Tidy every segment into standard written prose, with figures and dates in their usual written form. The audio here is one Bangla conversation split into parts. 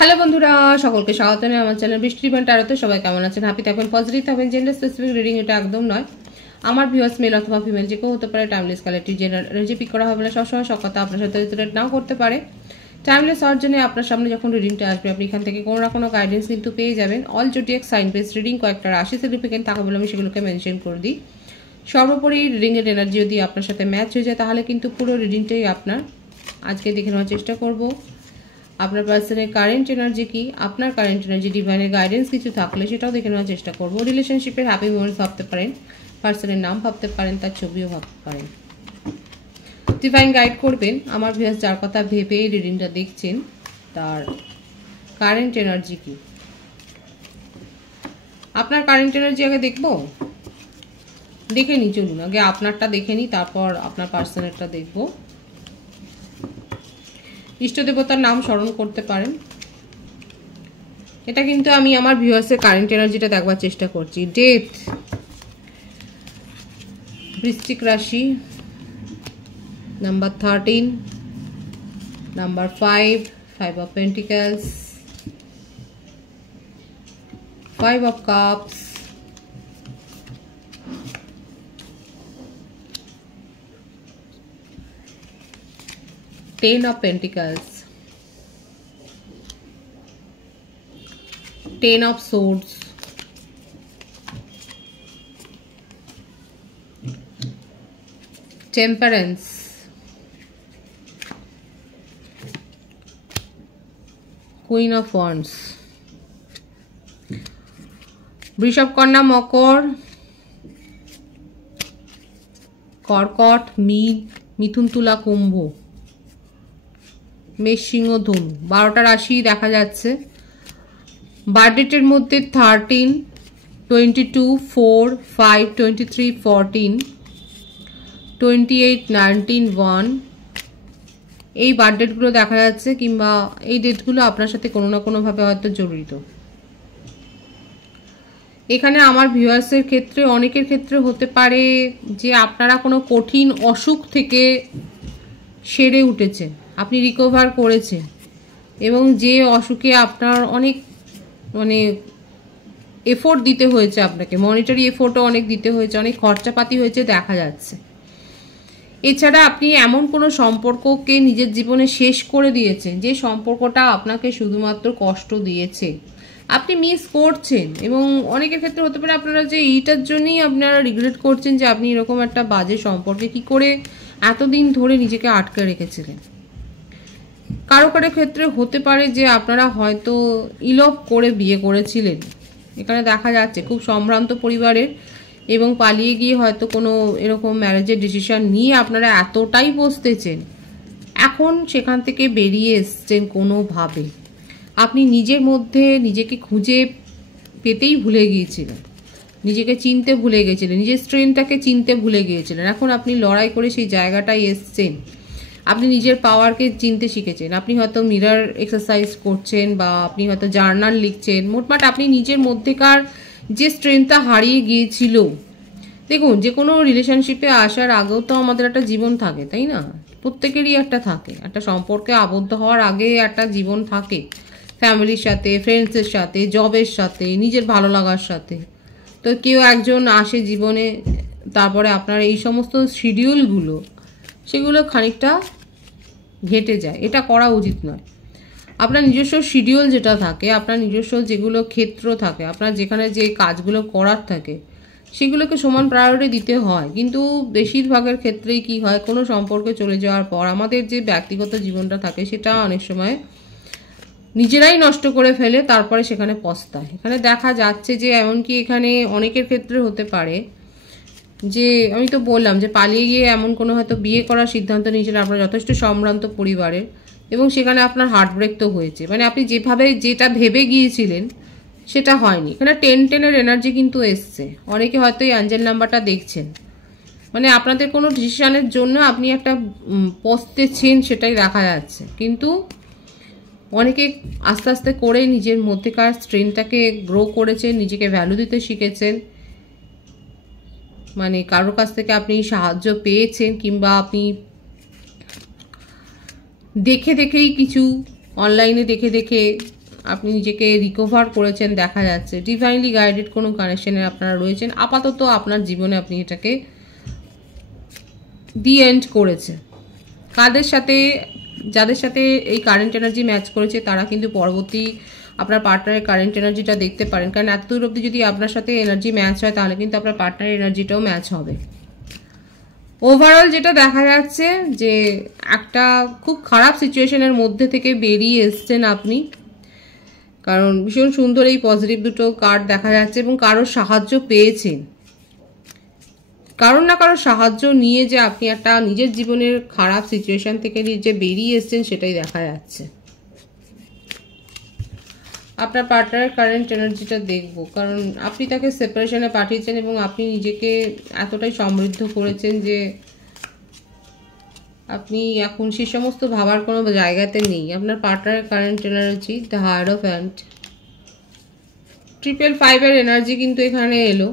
হ্যালো বন্ধুরা, সকলকে স্বাগত জানাই আমার চ্যানেল বৃষ্টি ইভেন্ট আরতে। সবাই কেমন আছেন? হ্যাপি থাকবেন, পজিটিভ থাকবেন। জেন্ডার স্পেসিফিক রিডিং এটা একদম নয়। আমার ভিউয়ার্স মেল অথবা ফিমেল যে কেউ হতে পারে। Timeless collective general energy pick করা হবে না, সবসময় সব কথা আপনার সাথে রিলেট নাও করতে পারে। টাইমলেস হওয়ার জন্য আপনার সামনে যখন রিডিংটা আসবে আপনি এখান থেকে কোনো না কোনো গাইডেন্স কিন্তু পেয়ে যাবেন। All zodiac sign base reading কয়েকটা রাশি সিগনিফিকেন্ট থাকে বলে আমি সেগুলোকে মেনশন করে দিই। সর্বোপরি রিডিংয়ের এনার্জি যদি আপনার সাথে ম্যাচ হয়ে যায় তাহলে কিন্তু পুরো রিডিংটাই আপনার। আজকে দেখে নেওয়ার চেষ্টা করব আপনার পার্সনের কারেন্ট এনার্জি কি, আপনার কারেন্ট এনার্জি ডিভাইনের গাইডেন্স কিছু থাকলে সেটাও দেখে নেওয়ার চেষ্টা করব। রিলেশনশিপের হ্যাপি মোমেন্টস ভাবতে পারেন, পার্সনের নাম ভাবতে পারেন, তার ছবিও ভাবতে পারেন। ডিভাইন গাইড করবেন আমার ভিউয়ার্স যার কথা ভেবে রিডিংটা দেখছেন তার কারেন্ট এনার্জি কি। আপনার কারেন্ট এনার্জি আগে দেখবো, দেখে নি, চলুন আগে আপনারটা দেখে নি, তারপর আপনার পার্সনেরটা দেখবো। ইষ্ট দেবতার নাম স্মরণ করতে পারেন। এটা কিন্তু আমি আমার ভিউয়ার্সের কারেন্ট এনার্জিটা দেখবার চেষ্টা করছি। ডেথ, বৃশ্চিক রাশি, number 13, number 5, 5 of Pentacles, 5 of Cups, Ten of Pentacles, 10 of Swords, Temperance, Queen of Wands, বৃষভ, কন্যা, মকর, কর্কট, মীন, মিথুন, তুলা, কুম্ভ, মেষ, সিংহ, ধনু। 12টা রাশি দেখা যাচ্ছে। বার্থডেটের মধ্যে 13, 22, 4, 5, 23, 14, 28, 19, 1 এই বার্থডেটগুলো দেখা যাচ্ছে, কিংবা এই ডেটগুলো আপনার সাথে কোনো না কোনোভাবে হয়তো জড়িত। এখানে আমার ভিউয়ার্সের ক্ষেত্রে অনেকের ক্ষেত্রে হতে পারে যে আপনারা কোনো কঠিন অসুখ থেকে সেরে উঠেছেন, আপনি রিকভার করেছেন, এবং যে অসুখে আপনার অনেক এফোর্ট দিতে হয়েছে, আপনাকে মনিটারি এফোর্টও অনেক দিতে হয়েছে, অনেক খরচাপাতি হয়েছে দেখা যাচ্ছে। এছাড়া আপনি এমন কোনো সম্পর্ককে নিজের জীবনে শেষ করে দিয়েছেন যে সম্পর্কটা আপনাকে শুধুমাত্র কষ্ট দিয়েছে, আপনি মিস করছেন। এবং অনেকের ক্ষেত্রে হতে পারে আপনারা যে এইটার জন্যই আপনারা রিগ্রেট করছেন যে আপনি এরকম একটা বাজে সম্পর্কে কি করে এতদিন ধরে নিজেকে আটকে রেখেছিলেন। কারো কারো ক্ষেত্রে হতে পারে যে আপনারা হয়তো ইলভ করে বিয়ে করেছিলেন, এখানে দেখা যাচ্ছে খুব সম্ভ্রান্ত পরিবারের, এবং পালিয়ে গিয়ে হয়তো কোনো এরকম ম্যারেজের ডিসিশন নিয়ে আপনারা এতটাই বসতেছেন, এখন সেখান থেকে বেরিয়ে এসছেন কোনোভাবে। আপনি নিজের মধ্যে নিজেকে খুঁজে পেতেই ভুলে গিয়েছিলেন, নিজেকে চিনতে ভুলে গেছিলেন, নিজের স্ট্রেংথটাকে চিনতে ভুলে গিয়েছিলেন। এখন আপনি লড়াই করে সেই জায়গাটায় এসছেন, আপনি নিজের পাওয়ারকে চিনতে শিখেছেন। আপনি হয়তো মিরর এক্সারসাইজ করছেন, বা আপনি হয়তো জার্নাল লিখছেন। মোটমাট আপনি নিজের মধ্যেকার যে স্ট্রেংথটা হারিয়ে গিয়েছিল। দেখুন, যে কোনো রিলেশনশিপে আসার আগেও তো আমাদের একটা জীবন থাকে, তাই না? প্রত্যেকেরই একটা থাকে, একটা সম্পর্কে আবদ্ধ হওয়ার আগে একটা জীবন থাকে, ফ্যামিলির সাথে, ফ্রেন্ডসের সাথে, জবের সাথে, নিজের ভালো লাগার সাথে। তো কেউ একজন আসে জীবনে, তারপরে আপনার এই সমস্ত শিডিউলগুলো সেগুলো খানিকটা ঘেটে যায়। এটা করা উচিত নয়। আপনার নিজস্ব শিডিউল যেটা থাকে, আপনার নিজস্ব যেগুলো ক্ষেত্র থাকে, আপনার যেখানে যে কাজগুলো করার থাকে সেগুলোকে সমান প্রায়োরিটি দিতে হয়। কিন্তু বেশিরভাগের ক্ষেত্রেই কি হয়, কোনো সম্পর্কে চলে যাওয়ার পর আমাদের যে ব্যক্তিগত জীবনটা থাকে সেটা অনেক সময় নিজেরাই নষ্ট করে ফেলে, তারপরে সেখানে পস্তায়। এখানে দেখা যাচ্ছে যে এমনকি এখানে অনেকের ক্ষেত্রে হতে পারে যে আমি তো বললাম যে পালিয়ে গিয়ে এমন কোনো হয়তো বিয়ে করার সিদ্ধান্ত নিয়েছিলেন আপনার যথেষ্ট সম্ভ্রান্ত পরিবারের, এবং সেখানে আপনার হার্টব্রেক তো হয়েছে। মানে আপনি যেভাবে যেটা ভেবে গিয়েছিলেন সেটা হয়নি। এখানে 10-10 এনার্জি কিন্তু এসছে। অনেকে হয়তো এই অ্যাঞ্জেল নাম্বারটা দেখছেন, মানে আপনাদের কোনো ডিসিশনের জন্য আপনি একটা পস্তেছেন সেটাই দেখা যাচ্ছে। কিন্তু অনেকে আস্তে আস্তে করে নিজের মধ্যেকার স্ট্রেংথটাকে গ্রো করেছেন, নিজেকে ভ্যালু দিতে শিখেছেন। মানে কারোর কাছ থেকে আপনি সাহায্য পেয়েছেন, কিংবা আপনি দেখে দেখেই কিছু অনলাইনে দেখে দেখে আপনি নিজেকে রিকভার করেছেন দেখা যাচ্ছে। ডিভাইনলি গাইডেড কোনো কানেকশনে আপনারা রয়েছেন। আপাতত আপনার জীবনে আপনি এটাকে দি এন্ড করেছে। কাদের সাথে, যাদের সাথে এই কারেন্ট এনার্জি ম্যাচ করেছে তারা কিন্তু পরবর্তী আপনার পার্টনারের কারেন্ট এনার্জিটা দেখতে পারেন, কারণ এতদূর অবধি যদি আপনার সাথে এনার্জি ম্যাচ হয় তাহলে কিন্তু আপনার পার্টনারের এনার্জিটাও ম্যাচ হবে। ওভারঅল যেটা দেখা যাচ্ছে যে একটা খুব খারাপ সিচুয়েশনের মধ্যে থেকে বেরিয়ে এসছেন আপনি, কারণ ভীষণ সুন্দর এই পজিটিভ দুটো কার্ড দেখা যাচ্ছে এবং কারোর সাহায্য পেয়েছেন, কারণ না কারোর সাহায্য নিয়ে যে আপনি একটা নিজের জীবনের খারাপ সিচুয়েশন থেকে যে বেরিয়ে এসছেন সেটাই দেখা যাচ্ছে। আপনার পার্টনারের কারেন্ট এনার্জিটা দেখব, কারণ আপনি তাকে সেপারেশনে পাঠিয়েছেন এবং আপনি নিজেকে এতটাই সমৃদ্ধ করেছেন যে আপনি এখন সে সমস্ত ভাবার কোনো জায়গাতে নেই। আপনার পার্টনারের কারেন্ট এনার্জি দ্য হায়ারোফ্যান্ট, 555 এনার্জি কিন্তু এখানে এলো।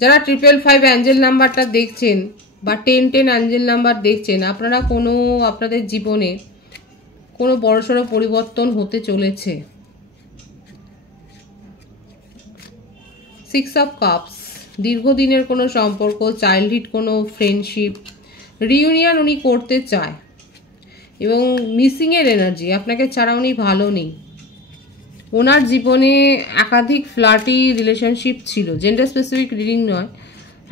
যারা 555 অ্যাঞ্জেল নাম্বারটা দেখছেন বা 1010 অ্যাঞ্জেল নাম্বার দেখছেন, আপনারা কোনো আপনাদের জীবনে কোনো বড়সড় পরিবর্তন হতে চলেছে। 6 অফ কাপস, দীর্ঘদিনের কোনো সম্পর্ক, চাইল্ডহুড কোনো ফ্রেন্ডশিপ, রিউনিয়ন উনি করতে চায় এবং মিসিংয়ের এনার্জি, আপনাকে ছাড়া উনি ভালো নেই। ওনার জীবনে একাধিক ফ্লার্টি রিলেশনশিপ ছিল, জেন্ডার স্পেসিফিক রিডিং নয়,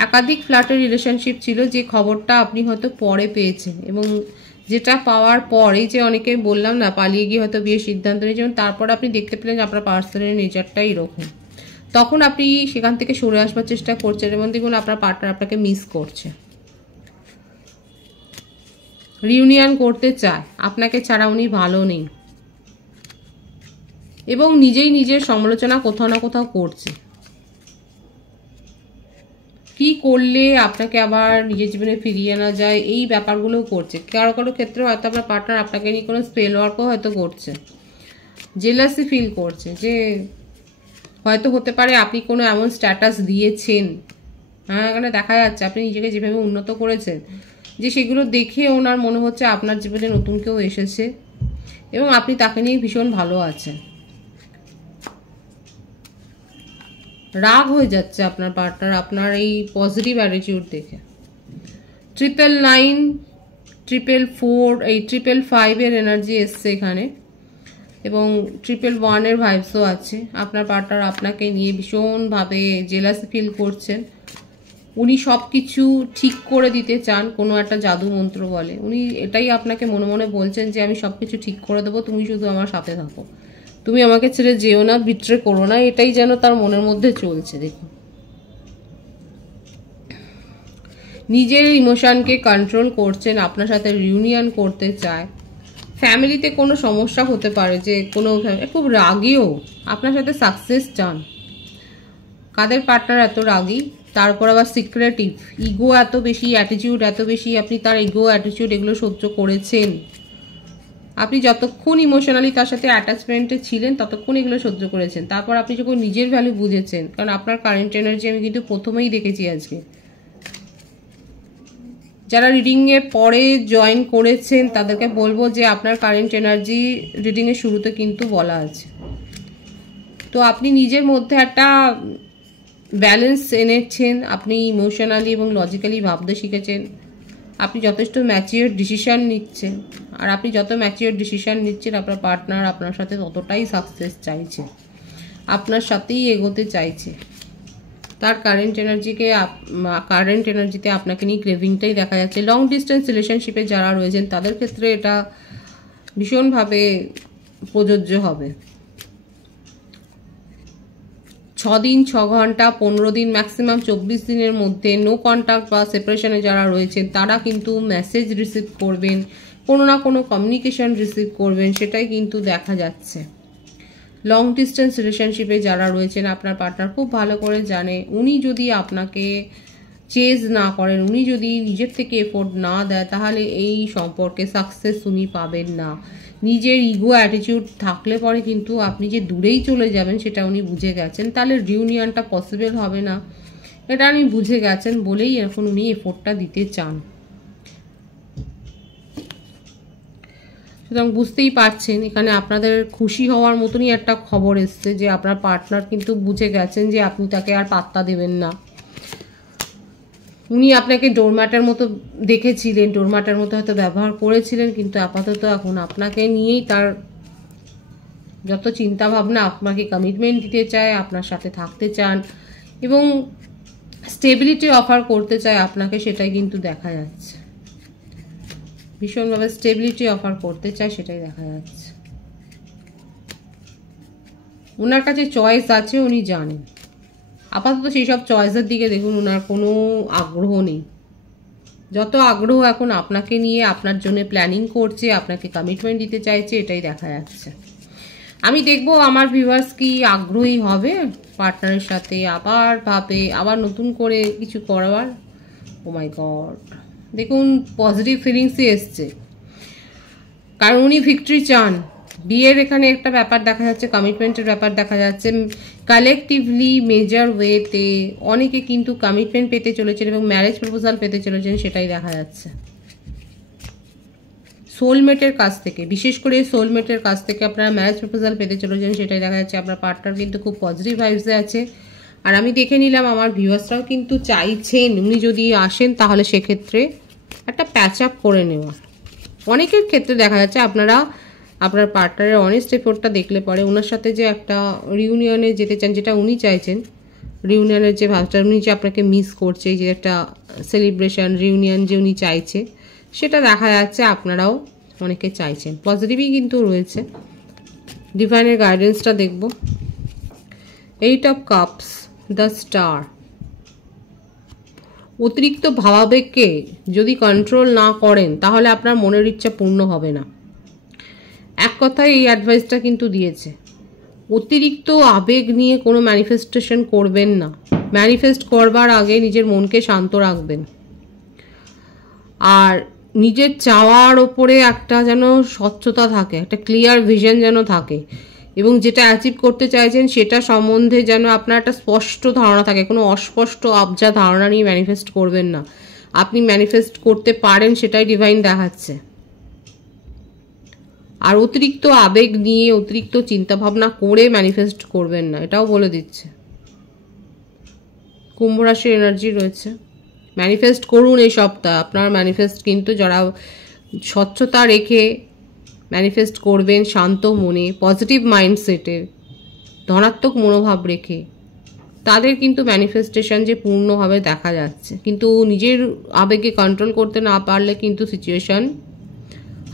একাধিক ফ্লার্টি রিলেশনশিপ ছিল যে খবরটা আপনি হয়তো পরে পেয়েছেন এবং যেটা পাওয়ার পর এই যে অনেকে বললাম না পালিয়ে গিয়ে হয়তো বিয়ের সিদ্ধান্ত নিয়েছেন, তারপর আপনি দেখতে পেলেন যে আপনার পার্সোনাল নেচারটাই এরকম, তখন আপনি সেখান থেকে সরে আসবার চেষ্টা করছেন এবং দেখুন আপনার পার্টনার আপনাকে মিস করছে, রিউনিয়ন করতে চায়, আপনাকে ছাড়া উনি ভালো নেই এবং নিজেই নিজের সমালোচনা কোথাও না কোথাও করছে। কি করলে আপনাকে আবার নিজের জীবনে ফিরিয়ে আনা যায় এই ব্যাপারগুলো করছে। কারো কারো ক্ষেত্রে হয়তো আপনার পার্টনার আপনাকে নিয়ে কোনো স্পেল ওয়ার্কও হয়তো করছে, জেলাসি ফিল করছে যে হয়তো হতে পারে আপনি কোনো এমন স্ট্যাটাস দিয়েছেন, হ্যাঁ এখানে দেখা যাচ্ছে আপনি নিজেকে যেভাবে উন্নত করেছেন যে সেগুলো দেখে ওনার মনে হচ্ছে আপনার জীবনে নতুন কেউ এসেছে এবং আপনি তাকে নিয়ে ভীষণ ভালো আছেন। রাগ হয়ে যাচ্ছে আপনার পার্টনার আপনার এই পজিটিভ অ্যাটিটিউড দেখে। 999, 444, এই 555 এনার্জি এসছে এখানে এবং 111 ভাইবসও আছে। আপনার পার্টনার আপনাকে নিয়ে ভীষণভাবে জেলাসি ফিল করছেন, উনি সব কিছু ঠিক করে দিতে চান, কোনো একটা জাদু মন্ত্র বলে উনি এটাই আপনাকে মনে মনে বলছেন যে আমি সব কিছু ঠিক করে দেবো, তুমি শুধু আমার সাথে থাকো, তুমি আমাকে ছেড়ে যেও না, বিট্রে করো না, এটাই যেন তার মনের মধ্যে চলছে। দেখুন নিজের ইমোশনকে কন্ট্রোল করছেন, আপনার সাথে রিউনিয়ন করতে চায়। ফ্যামিলিতে কোনো সমস্যা হতে পারে যে কোনো খুব রাগীও, আপনার সাথে সাকসেস চান। কাদের পার্টনার এত রাগী, তারপর আবার সিক্রেটিভ, ইগো এত বেশি, অ্যাটিটিউড এত বেশি, আপনি তার ইগো অ্যাটিটিউড এগুলো সহ্য করেছেন। আপনি যতক্ষণ ইমোশনালি তার সাথে অ্যাটাচমেন্টে ছিলেন ততক্ষণ এগুলো সহ্য করেছেন, তারপর আপনি যখন নিজের ভ্যালু বুঝেছেন, কারণ আপনার কারেন্ট এনার্জি আমি কিন্তু প্রথমেই দেখেছি আজকে। যারা রিডিংয়ের পরে জয়েন করেছেন তাদেরকে বলবো যে আপনার কারেন্ট এনার্জি রিডিংয়ের শুরুতে কিন্তু বলা আছে, তো আপনি নিজের মধ্যে একটা ব্যালেন্স এনেছেন, আপনি ইমোশনালি এবং লজিক্যালি ভাবতে শিখেছেন, আপনি যথেষ্ট ম্যাচিওর ডিসিশন নিচ্ছেন, আর আপনি যত ম্যাচিওর ডিসিশন নিচ্ছেন আপনার পার্টনার আপনার সাথে ততটাই সাকসেস চাইছে, আপনার সাথেই এগোতে চাইছে। তার কারেন্ট এনার্জিতে আপনাকে নিয়ে ক্রেভিংটাই দেখা যাচ্ছে। লং ডিস্টেন্স রিলেশনশিপে যারা রয়েছেন তাদের ক্ষেত্রে এটা ভীষণভাবে প্রযোজ্য হবে। 6 দিন, 6 ঘন্টা, 15 দিন, ম্যাক্সিমাম 24 দিনের মধ্যে নো কন্ট্যাক্ট বা সেপারেশনে যারা রয়েছেন তারা কিন্তু মেসেজ রিসিভ করবেন, কোনো না কোনো কমিউনিকেশন রিসিভ করবেন, সেটাই কিন্তু দেখা যাচ্ছে। লং ডিস্টেন্স রিলেশনশিপে যারা রয়েছেন আপনার পার্টনার খুব ভালো করে জানে উনি যদি আপনাকে চেজ না করেন, উনি যদি নিজের থেকে এফোর্ট না দেয় তাহলে এই সম্পর্কে সাকসেস উনি পাবেন না। নিজের ইগো অ্যাটিটিউড থাকলে পরে কিন্তু আপনি যে দূরেই চলে যাবেন সেটা উনি বুঝে গেছেন, তাহলে রিউনিয়নটা পসিবল হবে না, এটা উনি বুঝে গেছেন বলেই এখন উনি এফোর্টটা দিতে চান। সুতরাং বুঝতেই পারছেন এখানে আপনাদের খুশি হওয়ার মতনই একটা খবর এসছে যে আপনার পার্টনার কিন্তু বুঝে গেছেন যে আপনি তাকে আর পাত্তা দেবেন না। উনি আপনাকে ডোরম্যাটের মতো দেখেছিলেন, ডোরম্যাটের মতো হয়তো ব্যবহার করেছিলেন, কিন্তু আপাতত এখন আপনাকে নিয়েই তার যত চিন্তা ভাবনা, আপনাকে কমিটমেন্ট দিতে চায়, আপনার সাথে থাকতে চান এবং স্টেবিলিটি অফার করতে চায় আপনাকে, সেটাই কিন্তু দেখা যাচ্ছে। ভীষণভাবে স্টেবিলিটি অফার করতে চায়, সেটাই দেখা যাচ্ছে। ওনার কাছে চয়েস আছে, উনি জানেন। আপাতত সেই সব চয়েসের দিকে দেখুন ওনার কোনো আগ্রহ নেই। যত আগ্রহ এখন আপনাকে নিয়ে, আপনার জন্য প্ল্যানিং করছে, আপনাকে কমিটমেন্ট দিতে চাইছে, এটাই দেখা যাচ্ছে। আমি দেখবো আমার ভিউয়ার্স কি আগ্রহী হবে পার্টনারের সাথে আবার ভাবে আবার নতুন করে কিছু করবার। ও মাই গড, দেখুন পজিটিভ ফিলিংসই এসছে, কারণ উনি ভিক্টরি চান। বিয়ের এখানে একটা ব্যাপার দেখা যাচ্ছে, কমিটমেন্টের ব্যাপার দেখা যাচ্ছে। কালেকটিভলি মেজর ওয়েতে অনেকে কিন্তু কমিটমেন্ট পেতে চলেছেন এবং ম্যারেজ প্রপোজাল পেতে চলেছেন, সেটাই দেখা যাচ্ছে। সোলমেটের কাছ থেকে, বিশেষ করে সোলমেটের কাছ থেকে আপনারা ম্যারেজ প্রপোজাল পেতে চলেছেন, সেটাই দেখা যাচ্ছে। আপনার পার্টনার কিন্তু খুব পজিটিভ ভাইবসে আছে। আর আমি দেখে নিলাম আমার ভিউয়ার্সরাও কিন্তু চাইছেন উনি যদি আসেন তাহলে সেক্ষেত্রে একটা প্যাচ আপ করে নেওয়া। অনেকের ক্ষেত্রে দেখা যাচ্ছে আপনারা আপনার পার্টনারের অনেস্ট এফোর্টটা দেখলে পরে ওনার সাথে যে একটা রিউনিয়নে যেতে চান, যেটা উনি চাইছেন, রিউনিয়নের যে ভাবটা উনি যে আপনাকে মিস করছে, যে একটা সেলিব্রেশন রিউনিয়ন যে উনি চাইছে, সেটা দেখা যাচ্ছে আপনারাও অনেকে চাইছেন। পজিটিভই কিন্তু রয়েছে। ডিভাইনের গাইডেন্সটা দেখব। 8 অফ কাপস, দ্য স্টার। অতিরিক্ত ভাবাবেগকে যদি কন্ট্রোল না করেন তাহলে আপনার মনের ইচ্ছা পূর্ণ হবে না। এক কথায় এই অ্যাডভাইসটা কিন্তু দিয়েছে, অতিরিক্ত আবেগ নিয়ে কোনো ম্যানিফেস্টেশন করবেন না। ম্যানিফেস্ট করবার আগে নিজের মনকে শান্ত রাখবেন, আর নিজের চাওয়ার ওপরে একটা যেন স্বচ্ছতা থাকে, একটা ক্লিয়ার ভিশন যেন থাকে, এবং যেটা অ্যাচিভ করতে চাইছেন সেটা সম্বন্ধে যেন আপনার একটা স্পষ্ট ধারণা থাকে। কোনো অস্পষ্ট আবজা ধারণা নিয়ে ম্যানিফেস্ট করবেন না। আপনি ম্যানিফেস্ট করতে পারেন, সেটাই ডিভাইন দেখাচ্ছে। আর অতিরিক্ত আবেগ নিয়ে, অতিরিক্ত চিন্তাভাবনা করে ম্যানিফেস্ট করবেন না, এটাও বলে দিচ্ছে। কুম্ভ রাশির এনার্জি রয়েছে। ম্যানিফেস্ট করুন এই সপ্তাহ। আপনার ম্যানিফেস্ট কিন্তু যারা স্বচ্ছতা রেখে ম্যানিফেস্ট করবেন, শান্ত মনে, পজিটিভ মাইন্ডসেটে, ধনাত্মক মনোভাব রেখে, তাদের কিন্তু ম্যানিফেস্টেশন যে পূর্ণভাবে দেখা যাচ্ছে। কিন্তু নিজের আবেগে কন্ট্রোল করতে না পারলে কিন্তু সিচুয়েশন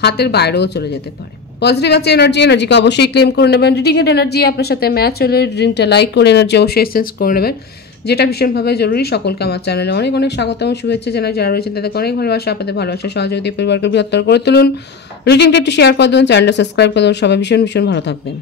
হাতের বাইরেও চলে যেতে পারে। পজিটিভ আছে এনার্জিকে অবশ্যই ক্লেম করে নেবেন। রিডিংয়ের এনার্জি আপনার সাথে ম্যাচ হলে রিডিংটা লাইক করে এনার্জি অবশ্যই এক্সচেঞ্জ করে নেবেন, যেটা ভীষণভাবে জরুরি। সকলকে আমার চ্যানেলে অনেক অনেক স্বাগত এবং শুভেচ্ছা জানাই। যারা রয়েছেন তাদেরকে অনেক ভালোবাসা। আপনাদের ভালোবাসা সহযোগিতা পরিবারকে বৃহত্তর করে তুলুন। রিডিংটা একটু শেয়ার করে দেবেন, চ্যানেলটা সাবস্ক্রাইব করে দেবেন। সবাই ভীষণ ভীষণ ভালো থাকবেন।